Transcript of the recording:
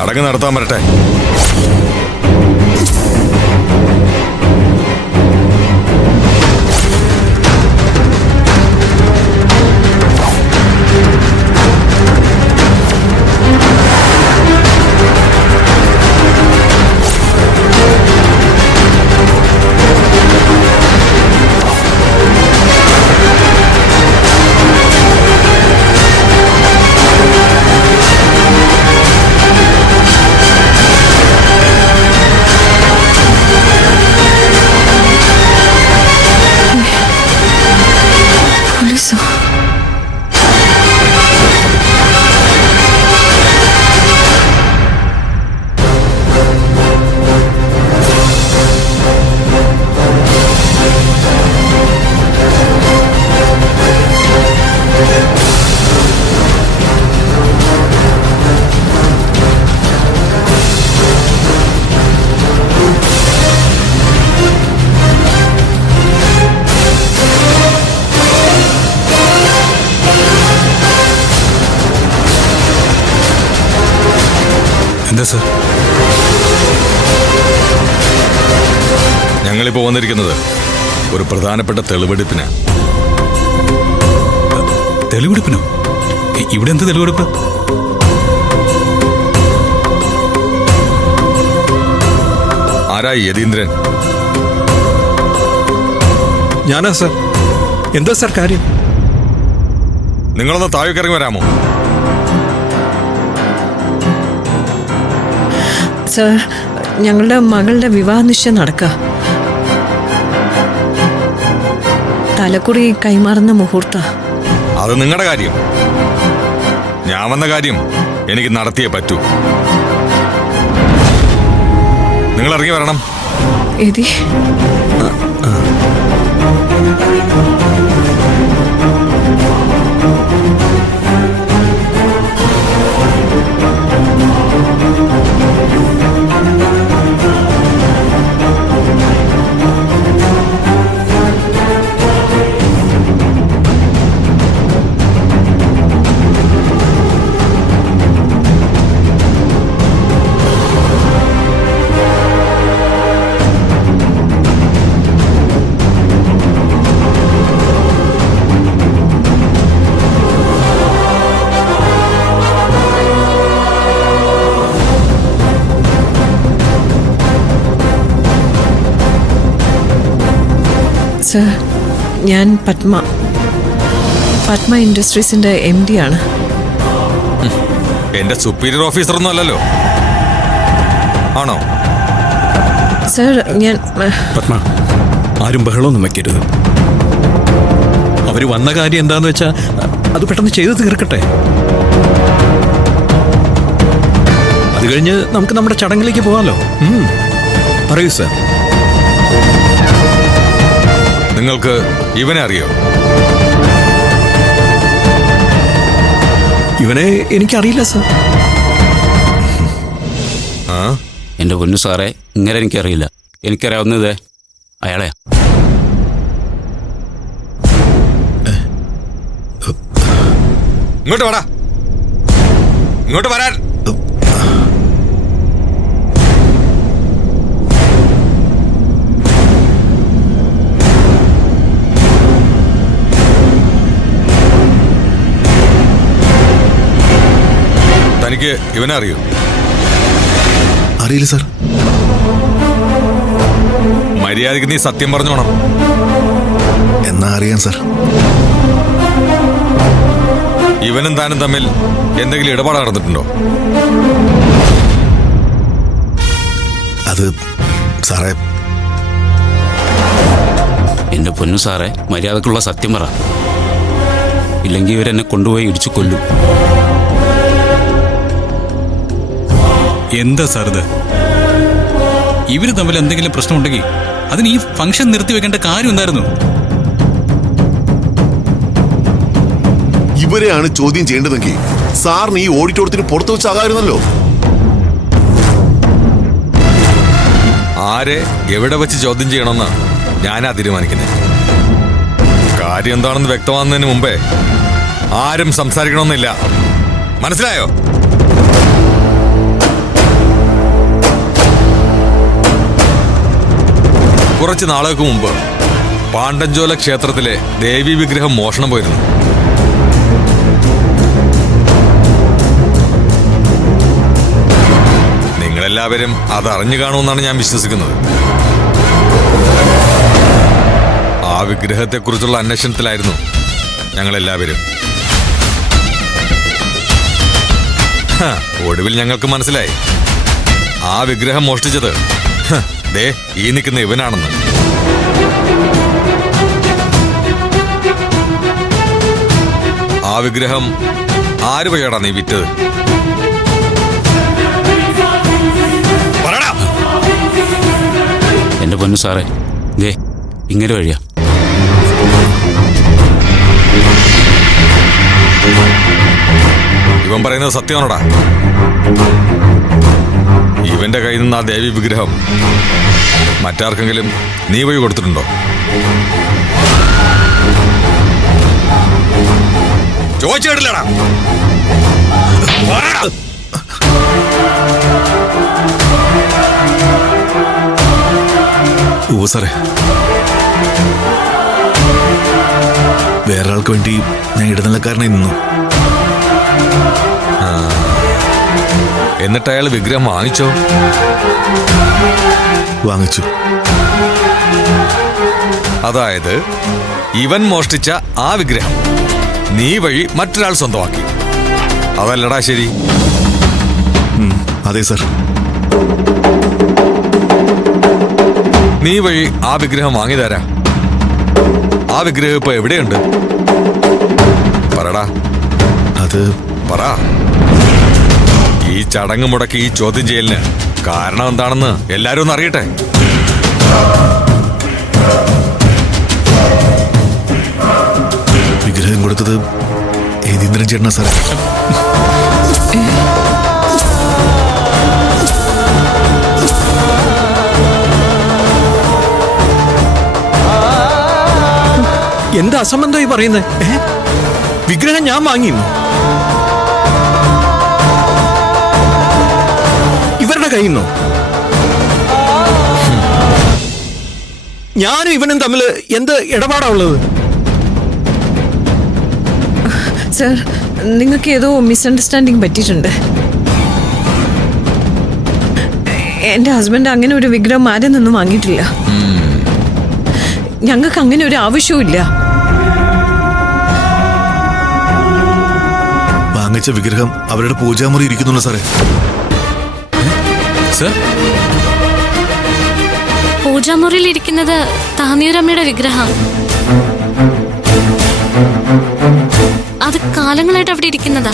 ചടങ്ങ് നടത്താൻ വരട്ടെ. എന്താ സർ? ഞങ്ങളിപ്പോ വന്നിരിക്കുന്നത് ഒരു പ്രധാനപ്പെട്ട തെളിവെടുപ്പിന്. തെളിവെടുപ്പിനോ? ഇവിടെ എന്ത് തെളിവെടുപ്പ്? ആരായി യതീന്ദ്രൻ? ഞാനാ സർ. എന്താ സർ കാര്യം? നിങ്ങളൊന്ന് താഴേക്കിറങ്ങി വരാമോ? സർ, ഞങ്ങളുടെ മകളുടെ വിവാഹ നിശ്ചയം നടക്കുക. തലക്കുറി കൈമാറുന്ന മുഹൂർത്ത. അത് നിങ്ങളുടെ കാര്യം. ഞാൻ വന്ന കാര്യം എനിക്ക് നടത്തിയേ പറ്റൂ. നിങ്ങൾ ഇറങ്ങി വരണം. ഏതി? സർ, ഞാൻ പത്മ ഇൻഡസ്ട്രീസിന്റെ MD ആണ്. എന്റെ സുപ്പീരിയർ ഓഫീസറൊന്നും അല്ലല്ലോ, ആണോ? സർ, ഞാൻ പത്മ, ആരും ബഹളമൊന്നും വെക്കരുത്. അവര് വന്ന കാര്യം എന്താന്ന് വെച്ചാ അത് പെട്ടെന്ന് ചെയ്തു തീർക്കട്ടെ. അത് കഴിഞ്ഞ് നമുക്ക് നമ്മുടെ ചടങ്ങിലേക്ക് പോകാമല്ലോ. പറയൂ സർ. നിങ്ങൾക്ക് ഇവനെ അറിയോ? ഇവനെ എനിക്കറിയില്ല സർ. എന്റെ പൊന്നു സാറേ, ഇങ്ങനെ എനിക്കറിയില്ല. എനിക്കറിയാവുന്നത് അയാളെയാ. ഇങ്ങോട്ട് വാടാ, ഇങ്ങോട്ട് വരാൻ. തനിക്ക് ഇവനെ അറിയോ? അറിയില്ല സാർ. മര്യാദയ്ക്ക് നീ സത്യം പറഞ്ഞോണം. എന്നാ അറിയാം സാർ. ഇവനും താനും തമ്മിൽ എന്തെങ്കിലും ഇടപാട് നടന്നിട്ടുണ്ടോ? അത് സാറേ, എന്റെ പൊന്നു സാറേ, മര്യാദക്കുള്ള സത്യം പറ. ഇല്ലെങ്കിൽ ഇവരെന്നെ കൊണ്ടുപോയി ഇടിച്ചു കൊല്ലും. എന്താ സാർ ഇത്? ഇവര് തമ്മിൽ എന്തെങ്കിലും പ്രശ്നമുണ്ടെങ്കിൽ അതിന് ഈ ഫംഗ്ഷൻ നിർത്തിവെക്കേണ്ട കാര്യം എന്തായിരുന്നു? ഇവരെയാണ് ചോദ്യം ചെയ്യേണ്ടതെങ്കിൽ സാറിന് ഈ ഓഡിറ്റോറിയത്തിന് പുറത്തു വെച്ചാകാമായിരുന്നല്ലോ. ആരെ എവിടെ വെച്ച് ചോദ്യം ചെയ്യണമെന്ന് ഞാനാ തീരുമാനിക്കുന്നത്. കാര്യം എന്താണെന്ന് വ്യക്തമാകുന്നതിന് മുമ്പേ ആരും സംസാരിക്കണമെന്നില്ല. മനസ്സിലായോ? കുറച്ച് നാളുകൾക്ക് മുമ്പ് പാണ്ഡൻചോല ക്ഷേത്രത്തിലെ ദേവി വിഗ്രഹം മോഷണം പോയിരുന്നു. നിങ്ങളെല്ലാവരും അതറിഞ്ഞു കാണുമെന്നാണ് ഞാൻ വിശ്വസിക്കുന്നത്. ആ വിഗ്രഹത്തെക്കുറിച്ചുള്ള അന്വേഷണത്തിലായിരുന്നു ഞങ്ങളെല്ലാവരും. ഒടുവിൽ ഞങ്ങൾക്ക് മനസ്സിലായി ആ വിഗ്രഹം മോഷ്ടിച്ചത് ദേ ഈ നിൽക്കുന്ന ഇവനാണെന്ന്. ആ വിഗ്രഹം ആര് വഴിയാടാ നീ വിറ്റത്? പറടാ. എന്റെ പൊന്നു സാറേ, ദേ ഇങ്ങനെ വഴിയാ. ഇവൻ പറയുന്നത് സത്യമാണോടാ? ഇവന്റെ കയ്യിൽ നിന്ന് ആ ദേവി വിഗ്രഹം മറ്റാർക്കെങ്കിലും നീ വഴി കൊടുത്തിട്ടുണ്ടോ? ചോദിച്ചിട്ടില്ലടാ. ഓ സാറേ, വേറൊരാൾക്ക് വേണ്ടി ഞാൻ ഇടനിലക്കാരനായി നിന്നു. എന്നിട്ട് അയാൾ വിഗ്രഹം വാങ്ങിച്ചോ? വാങ്ങിച്ചു. അതായത് ഇവൻ മോഷ്ടിച്ച ആ വിഗ്രഹം നീ വഴി മറ്റൊരാൾ സ്വന്തമാക്കി, അതല്ലടാ ശരി? അതെ സാർ. നീ വഴി ആ വിഗ്രഹം വാങ്ങിയതാരാ? ആ വിഗ്രഹം ഇപ്പൊ എവിടെയുണ്ട്? പറടാ. അത് പറ. ഈ ചടങ്ങ് മുടക്കി ഈ ചോദ്യം ചെയ്യലിന് കാരണം എന്താണെന്ന് എല്ലാരും ഒന്ന് അറിയട്ടെ. വിഗ്രഹം കൊടുത്തത് ഏതീന്ദ്രൻ ചേട്ടനാ സാറേ. എന്താ അസംബന്ധമായി പറയുന്നത്? വിഗ്രഹം ഞാൻ വാങ്ങിയിരുന്നു ഇവരുടെ കയ്യിൽ നിന്നോ? ഞാനും ഇവനും തമ്മിൽ എന്ത് ഇടപാടാ ഉള്ളത്? സർ, നിങ്ങൾക്ക് ഏതോ മിസ്അണ്ടർസ്റ്റാൻഡിങ് പറ്റിയിട്ടുണ്ട്. എന്റെ ഹസ്ബൻഡ് അങ്ങനെ ഒരു വിഗ്രഹം ആരിൽ നിന്നും വാങ്ങിയിട്ടില്ല. ഞങ്ങൾക്ക് അങ്ങനെ ഒരു ആവശ്യവും ഇല്ല. വാങ്ങിച്ച വിഗ്രഹം അവരുടെ പൂജാമുറി ഇരിക്കുന്നുണ്ട് സാറേ. സർ, പൂജാമുറിയിൽ ഇരിക്കുന്നത് താമിയൂരമ്മയുടെ വിഗ്രഹം. അത് കാലങ്ങളായിട്ട് അവിടെ ഇരിക്കുന്നതാ.